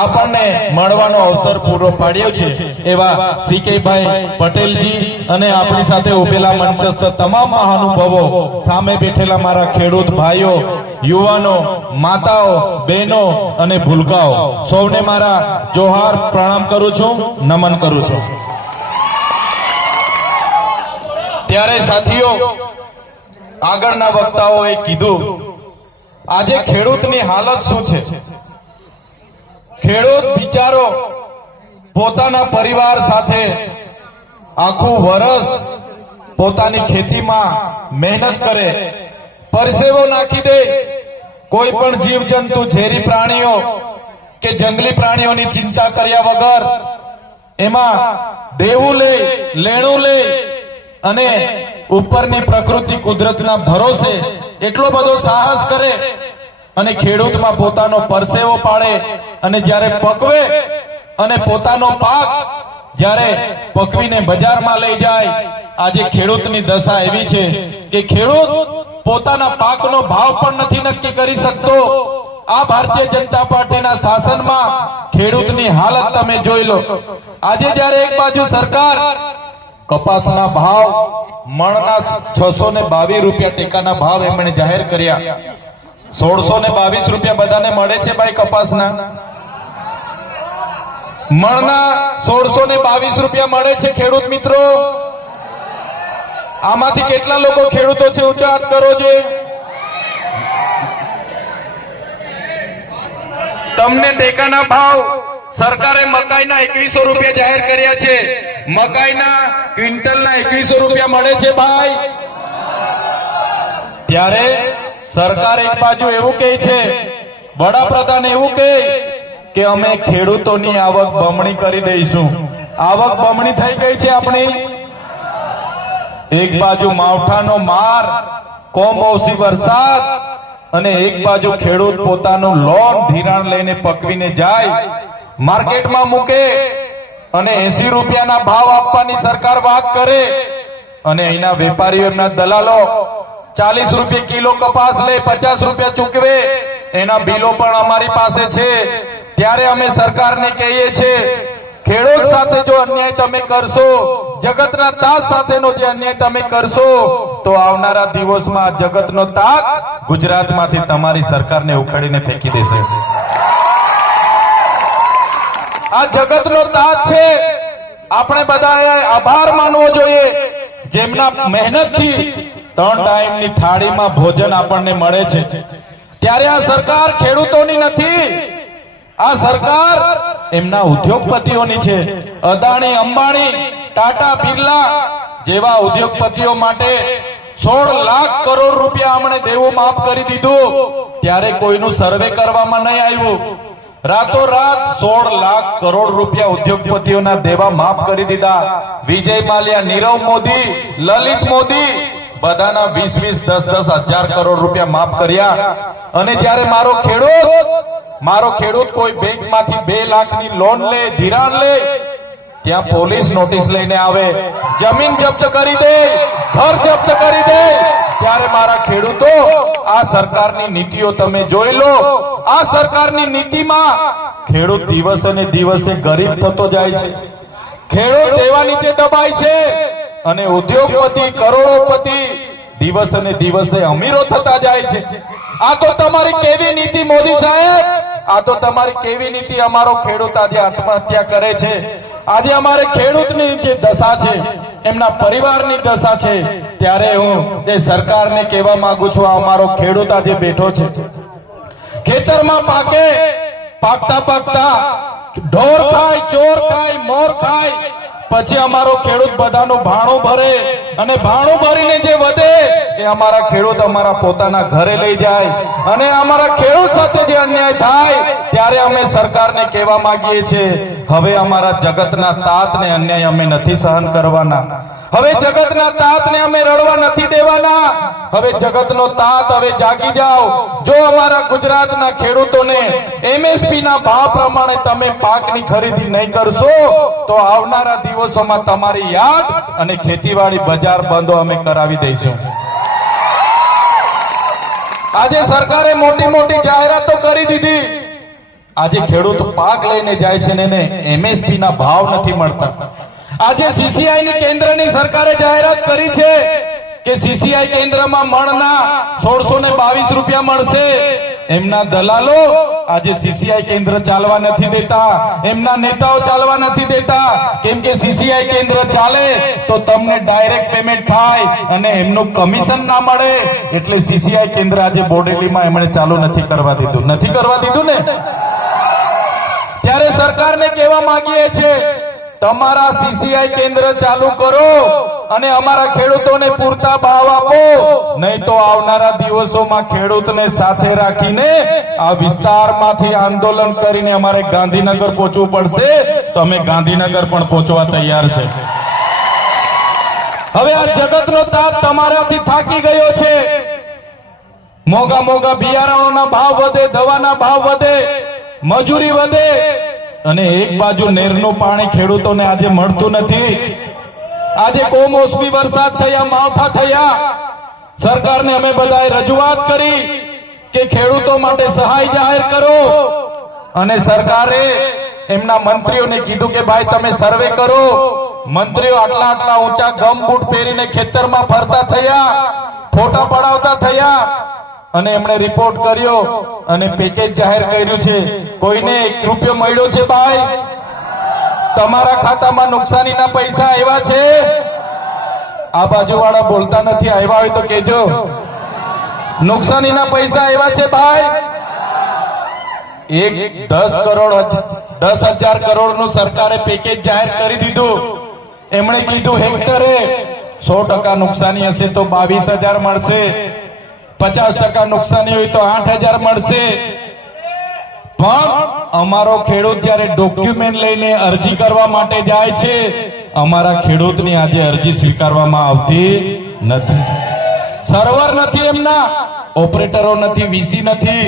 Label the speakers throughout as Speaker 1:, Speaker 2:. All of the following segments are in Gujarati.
Speaker 1: આપણને મળવાનો અવસર પૂરો પાડ્યો છે એવા સીકેભાઈ પટેલજી અને આપણી સાથે ઉભેલા મંચસ્થ તમામ મહાનુભાવો સામે બેઠેલા મારા ખેડૂત ભાઈઓ, યુવાનો, માતાઓ, બહેનો અને ભૂલકાઓ. સૌને મારા જોહાર પ્રણામ કરું છું, નમન કરું છું. ત્યારે સાથીઓ, આગળના વક્તાઓએ કીધું, આજે ખેડૂતની હાલત શું છે? ખેડૂત બિચારો પોતાના પરિવાર સાથે આખું વરસ પોતાની ખેતીમાં મહેનત કરે, પરસેવો નાખી દે. કોઈ પણ જીવજંતુ, ઝેરી પ્રાણીઓ કે જંગલી પ્રાણીઓની ચિંતા કર્યા વગર એમાં દેવું લે, લેણું લે અને ઉપરની પ્રકૃતિ કુદરતના ભરોસે એટલો બધો સાહસ કરે અને ખેડૂતમાં પોતાનો પરસેવો પાડે અને જ્યારે પકવે અને પોતાનો પાક જ્યારે પકવીને બજારમાં લઈ જાય, આજે ખેડૂતની દશા એવી છે કે ખેડૂત પોતાના પાકનો ભાવ પણ નથી નક્કી કરી શકતો. આ ભારતીય જનતા પાર્ટીના શાસનમાં ખેડૂતની હાલત તમે જોઈ લો. આજે જ્યારે એક બાજુ સરકાર કપાસના ભાવ, મણના છસો ને બાવીસ રૂપિયા ટેકાના ભાવ એમણે જાહેર કર્યા. સોળસો ને બાવીસ રૂપિયા બધાને મળે છે ભાઈ કપાસના? મણના સોળસો ને બાવીસ રૂપિયા મળે છે ખેડૂત મિત્રો. આમાંથી કેટલા લોકો ખેડૂતો છે ઊંચા હાથ કરો છે તમને ટેકાના ભાવ સરકારે મકાઈના એકવીસો રૂપિયા જાહેર કર્યા છે. મકાઈના ક્વિન્ટલના એકવીસો રૂપિયા મળે છે ભાઈ. ત્યારે સરકાર એક બાજુ એવું કહે છે, વડાપ્રધાન એવું કહે કે અમે ખેડૂતોની આવક બમણી કરી દઈશું. આવક બમણી થઈ ગઈ છે આપણી? એક બાજુ માવઠાનો માર કોમોસી વરસાદ, અને એક બાજુ ખેડૂત પોતાનું લોન ધિરાણ લઈને પકવીને જાય, માર્કેટમાં મૂકે, અને એસી રૂપિયાના ભાવ આપવાની સરકાર વાત કરે, અને અહીંના વેપારીઓ દલાલો ચાલીસ રૂપિયા કિલો કપાસ લે, પચાસ રૂપિયા ચૂકવે. એના બિલો પણ અમારી પાસે છે. ત્યારે અમે સરકારને કહીએ છીએ, ખેડૂત સાથે જો અન્યાય તમે કરશો, જગતના તાજ સાથેનો જે અન્યાય તમે કરશો, તો આવનારા દિવસમાં જગતનો તાજ ગુજરાતમાંથી તમારી સરકારને ઉખાડીને ફેંકી દેશે. આ જગતનો તાજ છે. આપણે બધાએ આભાર માનવો જોઈએ. જેમના મહેનતથી ત્રણ ટાઈમની થાળીમાં ભોજન આપણને મળે છે. ત્યારે આ સરકાર ખેડૂતોની નથી. આ સરકાર એમના ઉદ્યોગપતિઓની છે. અદાણી અંબાણી ટાટા બિરલા જેવા ઉદ્યોગપતિઓ માટે સોળ લાખ કરોડ રૂપિયા હમણે દેવું માફ કરી દીધું. ત્યારે કોઈનું સર્વે કરવામાં નહીં આવ્યું. રાતોરાત સોળ લાખ કરોડ રૂપિયા ઉદ્યોગપતિઓના દેવા માફ કરી દીધા. વિજય માલ્યા નીરવ મોદી લલિત મોદી બધાના વીસ વીસ, દસ દસ હજાર કરોડ રૂપિયા માફ કર્યા. અને જ્યારે મારો ખેડૂત મારો ખેડૂત કોઈ બેંકમાંથી બે લાખની લોન લે, ધિરાણ લે, ત્યાં પોલીસ નોટિસ લઈને આવે, જમીન જપ્ત કરી દે, ઘર જપ્ત કરી દે. ત્યારે મારા ખેડૂતો, આ સરકારની નીતિઓ તમે જોઈ લો. આ સરકારની નીતિમાં ખેડૂત દિવસે ને દિવસે ગરીબ થતો જાય છે. ખેડૂત દેવા નીચે દબાય છે અને ઉદ્યોગપતિ, કરોડોપતિ દિવસે ને દિવસે અમીરો થતા જાય છે. આ તો તમારી કેવી નીતિ, મોદી સાહેબ? આ તો તમારી કેવી નીતિ અમારો ખેડૂત આજે આત્મહત્યા કરે છે. આજે અમારે ખેડૂતની જે દશા છે, એમના પરિવારની દશા છે, ત્યારે હું એ સરકારને કહેવા માંગુ છું, આ અમારો ખેડૂત આજે બેઠો છે. ખેતરમાં પાકે, પાકતા પાકતા ઢોર ખાય, ચોર ખાય, મોર ખાય પછી અમારો ખેડૂત બધાનું ભાણું ભરે અને ભાણું ભરીને જે વધે એ અમારા ખેડૂત અમારા પોતાના ઘરે લઈ જાય. અને અમારા ખેડૂત સાથે જે અન્યાય થાય, ત્યારે અમે સરકારને કહેવા માંગીએ છીએ, હવે અમારા જગતના તાતને અન્યાય અમે નથી સહન કરવાના. હવે જગતના તાતને અમે રડવા નથી દેવાના. હવે જગતનો તાત હવે જાગી જાઓ. જો અમારા ગુજરાતના ખેડૂતોને એમએસપી ના ભાવ પ્રમાણે તમે પાકની ખરીદી નહીં કરશો, તો આવનારા દિવસોમાં તમારી યાદ અને ખેતીવાડી બજાર બંધો અમે કરાવી દઈશું. આજે સરકારે મોટી મોટી જાહેરાતો કરી દીધી. આજે ખેડૂત પાક લઈને જાય છે ને એને એમએસપી ના ભાવ નથી મળતા. આજે સીસીઆઈ ની કેન્દ્રની સરકારે જાહેરાત કરી છે કે સીસીઆઈ કેન્દ્રમાં મણના સોળસો ને બાવીસ રૂપિયા મળશે. એમના દલાલો આજે સીસીઆઈ કેન્દ્ર ચાલવા નથી દેતા. એમના નેતાઓ ચાલવા નથી દેતા. કેમ કે સીસીઆઈ કેન્દ્ર ચાલે તો તમને ડાયરેક્ટ પેમેન્ટ થાય અને એમનું કમિશન ના મળે. એટલે સીસીઆઈ કેન્દ્ર આજે બોડેલીમાં એમણે ચાલુ નથી કરવા દીધું. નથી કરવા દીધું ને? ત્યારે સરકારને કહેવા માંગીએ છે તમારા સીસીઆઈ કેન્દ્ર ચાલુ કરો. અને અમારા ખેડૂતોને પૂરતા ભાવ આપો. નહીં તો આવનારા દિવસોમાં ખેડૂતને સાથે રાખીને આ વિસ્તારમાંથી આંદોલન કરીને અમારે ગાંધીનગર પહોંચવું પડશે. તો અમે ગાંધીનગર પણ પહોંચવા તૈયાર છે. હવે આ જગતનો તાપ તમારાથી થાકી ગયો છે. મોંઘા મોંઘા બિયારણોના ભાવ વધે, દવાના ભાવ વધે, મજૂરી વધે. અને એક બાજુ નેરનું પાણી ખેડૂતોને આજે મળતું નથી. આજે કોમોસમી વરસાદ થયા, માવઠા થયા. સરકારને અમે બધાએ રજૂઆત કરી કે ખેડૂતો માટે સહાય જાહેર કરો. અને સરકારે એમના મંત્રીઓને કીધું કે ભાઈ તમે સર્વે કરો. મંત્રીઓ આટલા આટલા ઊંચા ગમ બૂટ પહેરીને ખેતરમાં ફરતા થયા, ફોટા પડાવતા થયા. અને એમણે રિપોર્ટ કર્યો અને પેકેજ જાહેર કર્યું છે. કોઈને એક રૂપિયો મળ્યો છે ભાઈ? તમારા ખાતામાં નુકસાનીના પૈસા આવ્યા છે? આ બાજુવાળા બોલતા નથી, આવ્યા હોય તો કેજો નુકસાનીના પૈસા આવ્યા છે, ભાઈ? એક દસ કરોડ દસ હજાર કરોડનું સરકારે પેકેજ જાહેર કરી દીધું. એમણે કીધું, હેક્ટરે સો ટકા નુકસાની હશે તો બાવીસ હજાર મળશે. પચાસ ટકા નુકસાની હોય તો આઠ હજાર મળશે. પણ અમારો ખેડૂત જ્યારે ડોક્યુમેન્ટ લઈને અરજી કરવા માટે જાય છે, અમારા ખેડૂતની આજે અરજી સ્વીકારવામાં આવતી નથી. સર્વર નથી એમના ઓપરેટરો નથી વીસી નથી,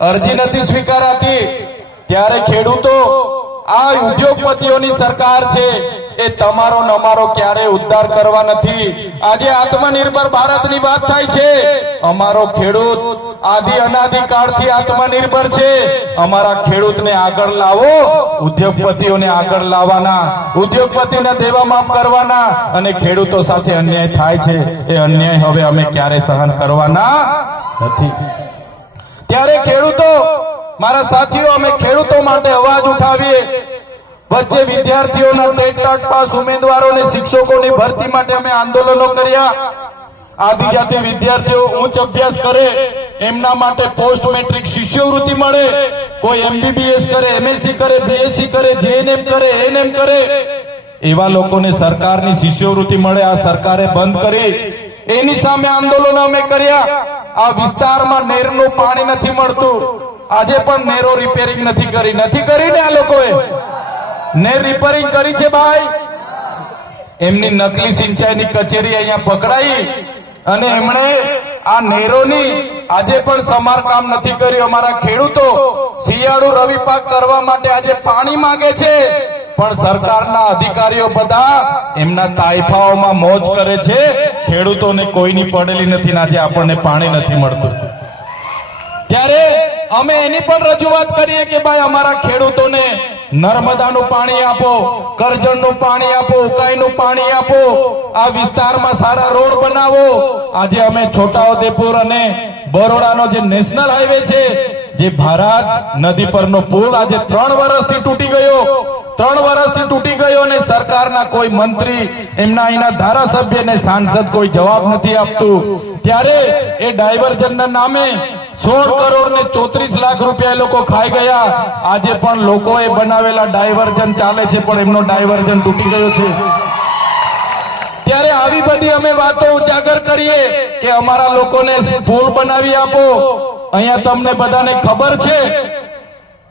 Speaker 1: અરજી નથી સ્વીકારાતી. ત્યારે ખેડૂતો, આ ઉદ્યોગપતિઓની સરકાર છે, એ તમારો ને અમારો ક્યારે ઉદ્ધાર કરવા નથી. આજે આત્મનિર્ભર ભારતની વાત થાય છે. અમારો ખેડૂત આદિ અનાદિ કાળથી આત્મનિર્ભર છે. અમારા ખેડૂતને આગળ લાવો, ઉદ્યોગપતિઓને આગળ લાવવાના, ઉદ્યોગપતિને દેવા માફ કરવાના અને ખેડૂતો સાથે અન્યાય થાય છે. એ અન્યાય હવે અમે ક્યારે સહન કરવાના નથી. ત્યારે ખેડૂતો, મારા સાથીઓ, અમે ખેડૂતો માટે અવાજ ઉઠાવીએ. વચ્ચે વિદ્યાર્થીઓના ટાટ પાસ ઉમેદવારોને, શિક્ષકોની ભરતી માટે અમે આંદોલનો કર્યા. આદિજાતિ વિદ્યાર્થીઓ ઉચ્ચ અભ્યાસ કરે, એમના માટે પોસ્ટ મેટ્રિક શિષ્યવૃત્તિ મળે, કોઈ એમબીબીએસ કરે, એમએસસી કરે, બીએસસી કરે, જેએનએમ કરે, એએનએમ કરે, એવા લોકોને સરકારની શિષ્યવૃત્તિ મળે, આ સરકારે બંધ કરી. એની સામે આંદોલન અમે કર્યા. આ વિસ્તારમાં નેરનું પાણી નથી મળતું. આજે પણ નેરો રિપેરિંગ નથી કરી. નથી કરી ને આ લોકોએ? નેર રિપેરિંગ કરી છે, ભાઈ? એમની નકલી સિંચાઈની કચેરી અહીંયા પકડાઈ. અને એમણે આ નહેરોની આજે પણ સમારકામ નથી કર્યું. અમારા ખેડૂતો શિયાળુ રવિ પાક કરવા માટે આજે પાણી માંગે છે. પણ સરકારના અધિકારીઓ બધા એમના તાઇફાઓમાં મોજ કરે છે. ખેડૂતોને કોઈની પડેલી નથી ને આપણને પાણી નથી મળતું. ત્યારે અમે એની પણ રજૂઆત કરીએ કે ભાઈ અમારા ખેડૂતોને નર્મદાનું પાણી આપો, કરજણનું પાણી આપો, ઉકાઈનું પાણી આપો. આ વિસ્તારમાં સારા રોડ બનાવો. આજે અમે છોટાઉદેપુર અને બરોડાનો જે નેશનલ હાઈવે છે, જે ભારત નદી પરનો પુલ આજે ત્રણ વર્ષથી તૂટી ગયો. ત્રણ વર્ષથી તૂટી ગયો અને સરકારના કોઈ મંત્રી એમના અહીંના ધારાસભ્ય ને સાંસદ કોઈ જવાબ નથી આપતું. ત્યારે એ ડાયવર્જનના નામે સોળ કરોડ ને ચોત્રીસ લાખ રૂપિયા એ લોકો ખાઈ ગયા. આજે પણ લોકોએ બનાવેલા ડાયવર્જન ચાલે છે, પણ એમનો ડાયવર્જન તૂટી ગયો છે. ત્યારે આવી બધી અમે વાતો ઉજાગર કરીએ કે અમારા લોકોને પુલ બનાવી આપો. અહીંયા તમને બધાને ખબર છે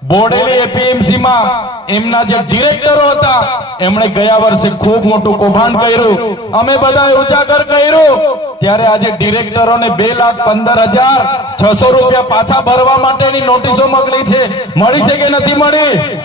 Speaker 1: બોડેલી એપીએમસી માં એમના જે ડિરેક્ટરો હતા, એમણે ગયા વર્ષે ખૂબ મોટું કૌભાંડ કર્યું. અમે બધા ઉજાગર કર્યું. ત્યારે આજે ડિરેક્ટરોને બે લાખ પંદર હજાર છસો રૂપિયા પાછા ભરવા માટેની નોટિસો મોકલી છે. મળી છે કે નથી મળી?